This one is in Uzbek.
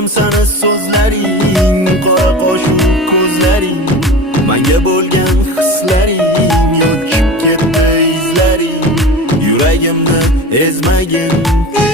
Yoqdim sana so'zlaring, qora qoshim ko'zlaring, menga bo'lgan hislaring, o'chib ketdi izlaring, yuragimni ezmagin.